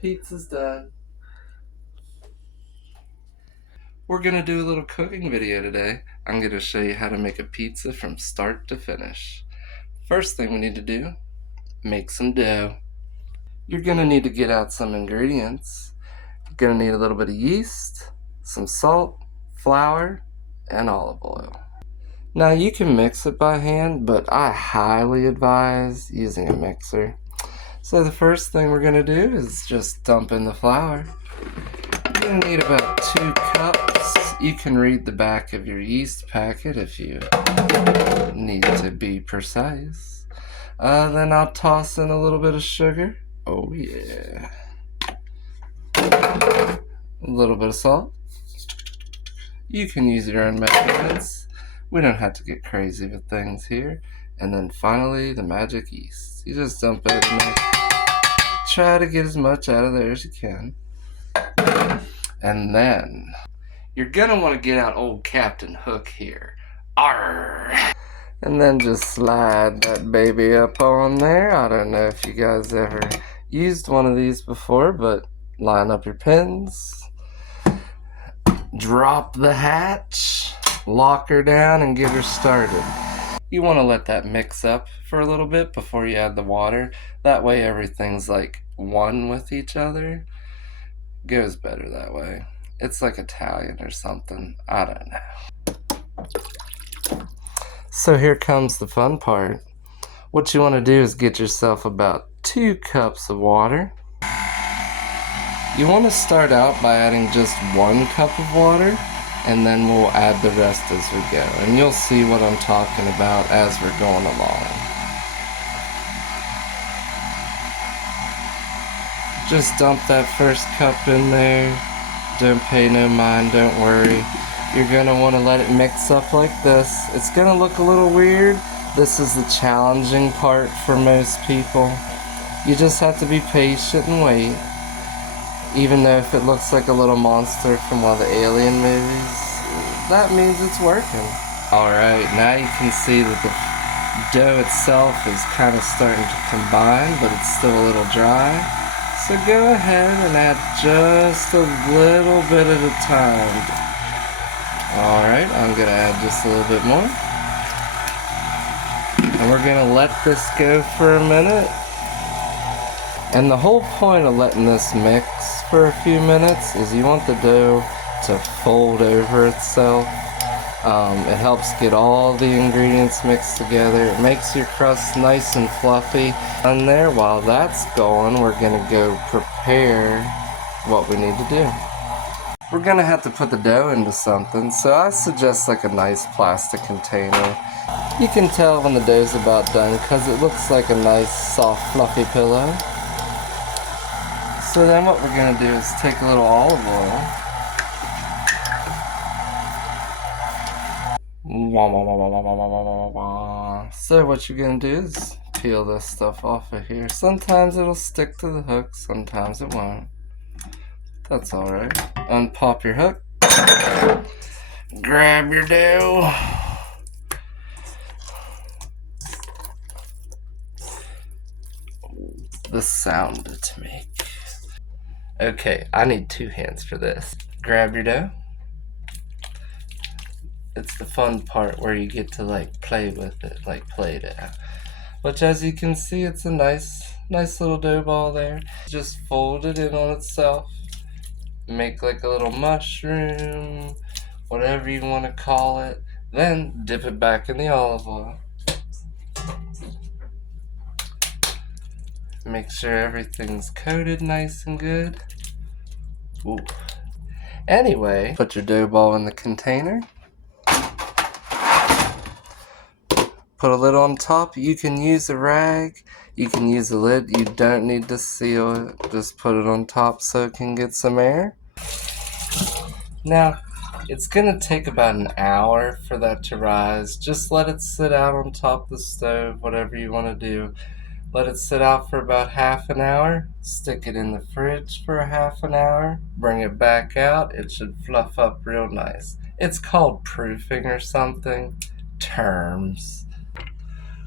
Pizza's done. We're gonna do a little cooking video today. I'm gonna show you how to make a pizza from start to finish. First thing we need to do, make some dough. You're gonna need to get out some ingredients. You're gonna need a little bit of yeast, some salt, flour, and olive oil. Now you can mix it by hand, but I highly advise using a mixer. So the first thing we're gonna do is just dump in the flour. You're gonna need about 2 cups. You can read the back of your yeast packet if you need to be precise. Then I'll toss in a little bit of sugar. Oh yeah. A little bit of salt. You can use your own measurements. We don't have to get crazy with things here. And then finally, the magic yeast. You just dump it in there. Try to get as much out of there as you can. And then you're gonna want to get out old Captain Hook here. Arr! And then just slide that baby up on there. I don't know if you guys ever used one of these before, but line up your pins, drop the hatch, lock her down, and get her started. You want to let that mix up for a little bit before you add the water. That way everything's like one with each other. Goes better that way. It's like Italian or something. I don't know. So here comes the fun part. What you want to do is get yourself about 2 cups of water. You want to start out by adding just 1 cup of water, and then we'll add the rest as we go. And you'll see what I'm talking about as we're going along. Just dump that first cup in there. Don't pay no mind, don't worry. You're gonna wanna let it mix up like this. It's gonna look a little weird. This is the challenging part for most people. You just have to be patient and wait. Even though if it looks like a little monster from one of the Alien movies, that means it's working. Alright, now you can see that the dough itself is kind of starting to combine, but it's still a little dry. So go ahead and add just a little bit at a time. Alright, I'm going to add just a little bit more. And we're going to let this go for a minute. And the whole point of letting this mix for a few minutes is you want the dough to fold over itself. It helps get all the ingredients mixed together. It makes your crust nice and fluffy. And there, while that's going, we're gonna go prepare what we need to do. We're gonna have to put the dough into something, so I suggest like a nice plastic container. You can tell when the dough's about done because it looks like a nice soft fluffy pillow. So then what we're gonna do is take a little olive oil. So what you're gonna do is peel this stuff off of here. Sometimes it'll stick to the hook, sometimes it won't. That's alright. Unpop your hook. Grab your dough. The sound to make. Okay, I need 2 hands for this. Grab your dough. It's the fun part where you get to like play with it, like Play-Doh. Which as you can see, it's a nice little dough ball there. Just fold it in on itself. Make like a little mushroom, whatever you want to call it. Then dip it back in the olive oil. Make sure everything's coated nice and good. Ooh. Anyway, put your dough ball in the container. Put a lid on top. You can use a rag. You can use a lid. You don't need to seal it. Just put it on top so it can get some air. Now, it's gonna take about an hour for that to rise. Just let it sit out on top of the stove, whatever you want to do. Let it sit out for about half an hour. Stick it in the fridge for a half an hour. Bring it back out. It should fluff up real nice. It's called proofing or something. Terms.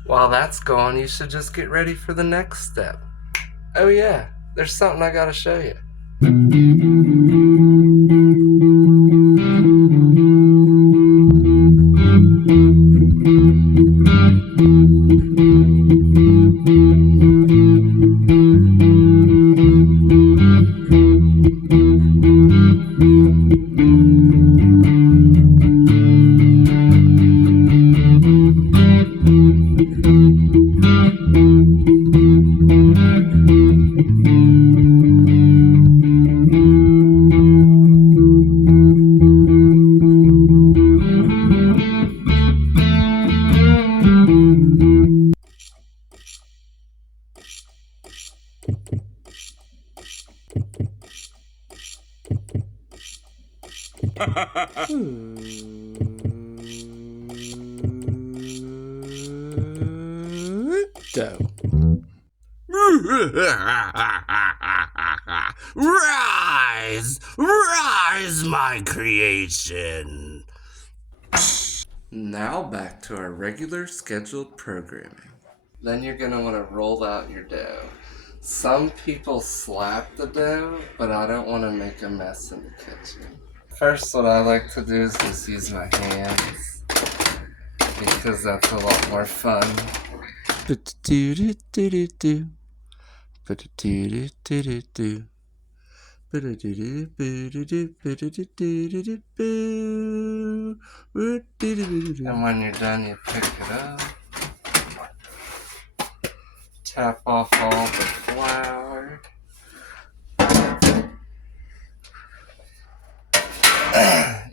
While that's going, you should just get ready for the next step. Oh yeah, there's something I gotta show you. Dough. Rise! Rise, my creation! Now back to our regular scheduled programming. Then you're gonna want to roll out your dough. Some people slap the dough, but I don't want to make a mess in the kitchen. First, what I like to do is just use my hands, because that's a lot more fun. And when you're done, you pick it up, tap off all the flour.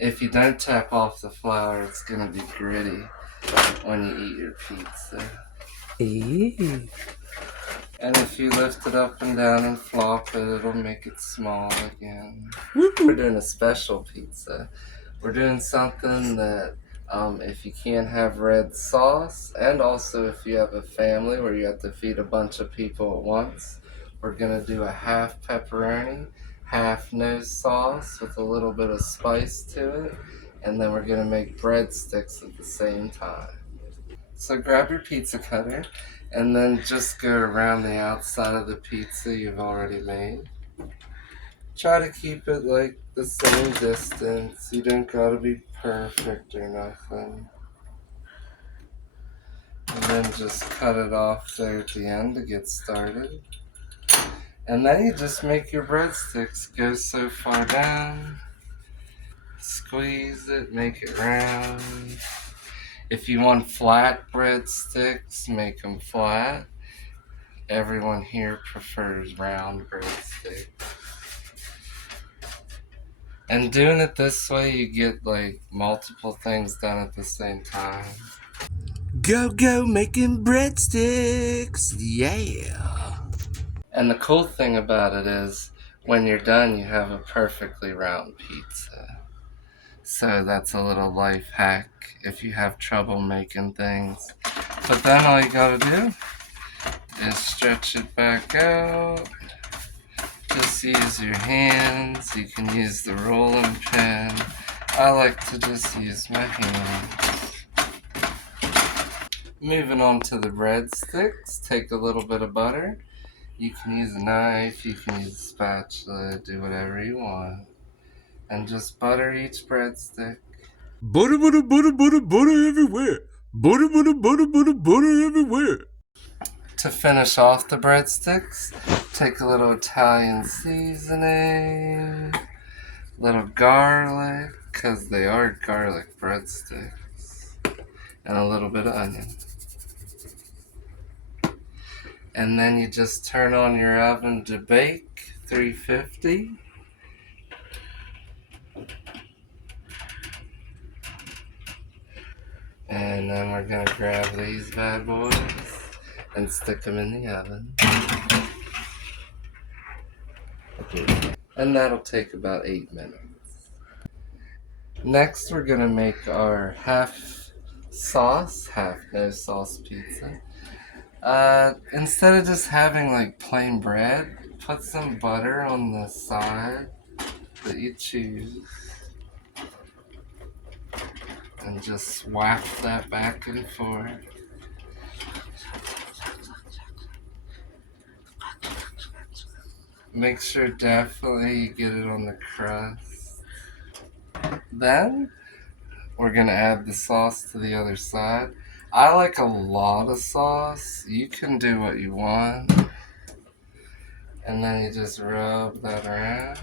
If you don't tap off the flour, it's gonna be gritty when you eat your pizza. And if you lift it up and down and flop it, it'll make it small again. We're doing a special pizza. We're doing something that if you can't have red sauce, and also if you have a family where you have to feed a bunch of people at once, we're gonna do a half pepperoni, half no sauce with a little bit of spice to it, and then we're gonna make breadsticks at the same time. So grab your pizza cutter and then just go around the outside of the pizza you've already made. Try to keep it like the same distance. You don't gotta be perfect or nothing. And then just cut it off there at the end to get started. And then you just make your breadsticks. Go so far down, squeeze it, make it round. If you want flat breadsticks, make them flat. Everyone here prefers round breadsticks. And doing it this way, you get like multiple things done at the same time. Go, making breadsticks! Yeah! And the cool thing about it is, when you're done, you have a perfectly round pizza. So that's a little life hack if you have trouble making things. But then all you gotta do is stretch it back out. Just use your hands. You can use the rolling pin. I like to just use my hands. Moving on to the breadsticks, take a little bit of butter. You can use a knife, you can use a spatula, do whatever you want. And just butter each breadstick. Butter everywhere! Butter everywhere! To finish off the breadsticks, take a little Italian seasoning, little garlic, because they are garlic breadsticks, and a little bit of onion. And then you just turn on your oven to bake, 350. And then we're gonna grab these bad boys and stick them in the oven. And that'll take about 8 minutes. Next, we're gonna make our half sauce, half no sauce pizza. Instead of just having like plain bread, put some butter on the side that you choose. And just swap that back and forth. Make sure definitely you get it on the crust. Then we're gonna add the sauce to the other side. I like a lot of sauce. You can do what you want. And then you just rub that around.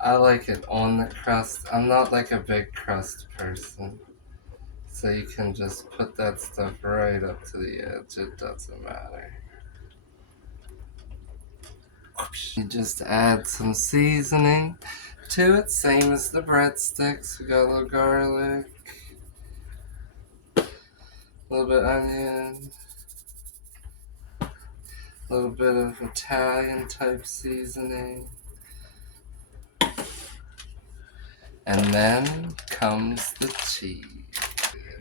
I like it on the crust. I'm not like a big crust person. So you can just put that stuff right up to the edge. It doesn't matter. You just add some seasoning to it, same as the breadsticks. We got a little garlic, a little bit of onion, a little bit of Italian type seasoning. And then comes the cheese.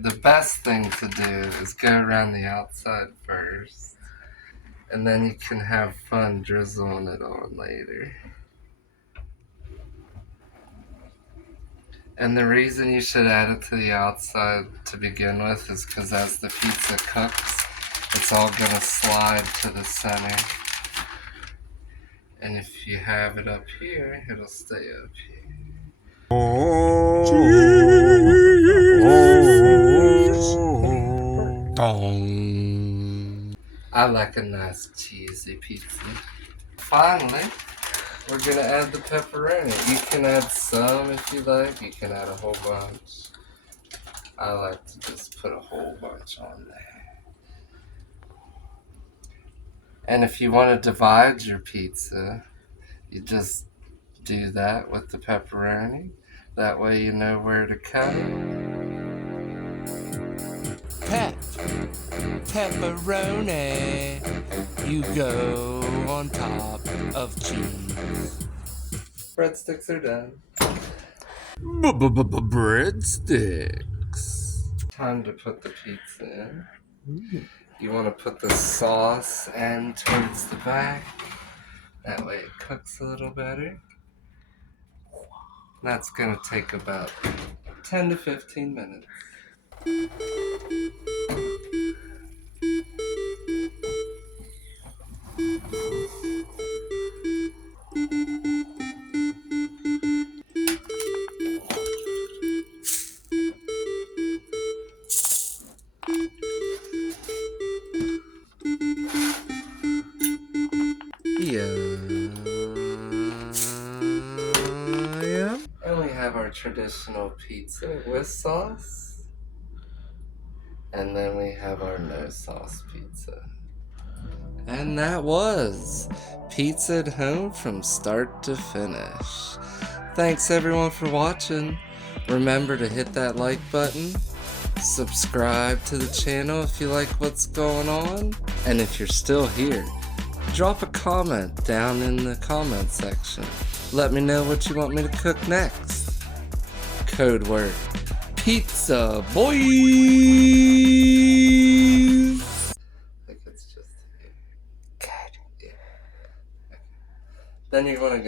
The best thing to do is go around the outside first, and then you can have fun drizzling it on later. And the reason you should add it to the outside to begin with is because as the pizza cooks, it's all gonna slide to the center. And if you have it up here, it'll stay up here. I like a nice cheesy pizza. Finally, we're gonna add the pepperoni. You can add some if you like. You can add a whole bunch. I like to just put a whole bunch on there. And if you want to divide your pizza, you just do that with the pepperoni. That way you know where to cut it. Pepperoni, you go on top of cheese. Breadsticks are done. Breadsticks. Time to put the pizza in. You want to put the sauce end towards the back. That way it cooks a little better. That's going to take about 10 to 15 minutes. Yeah. And we have our traditional pizza with sauce. And then we have our no sauce pizza. And that was Pizza at Home from start to finish. Thanks everyone for watching. Remember to hit that like button. Subscribe to the channel if you like what's going on. And if you're still here, drop a comment down in the comment section. Let me know what you want me to cook next. Code word pizza, boys! I think it's just here. Good. Yeah. Then you're gonna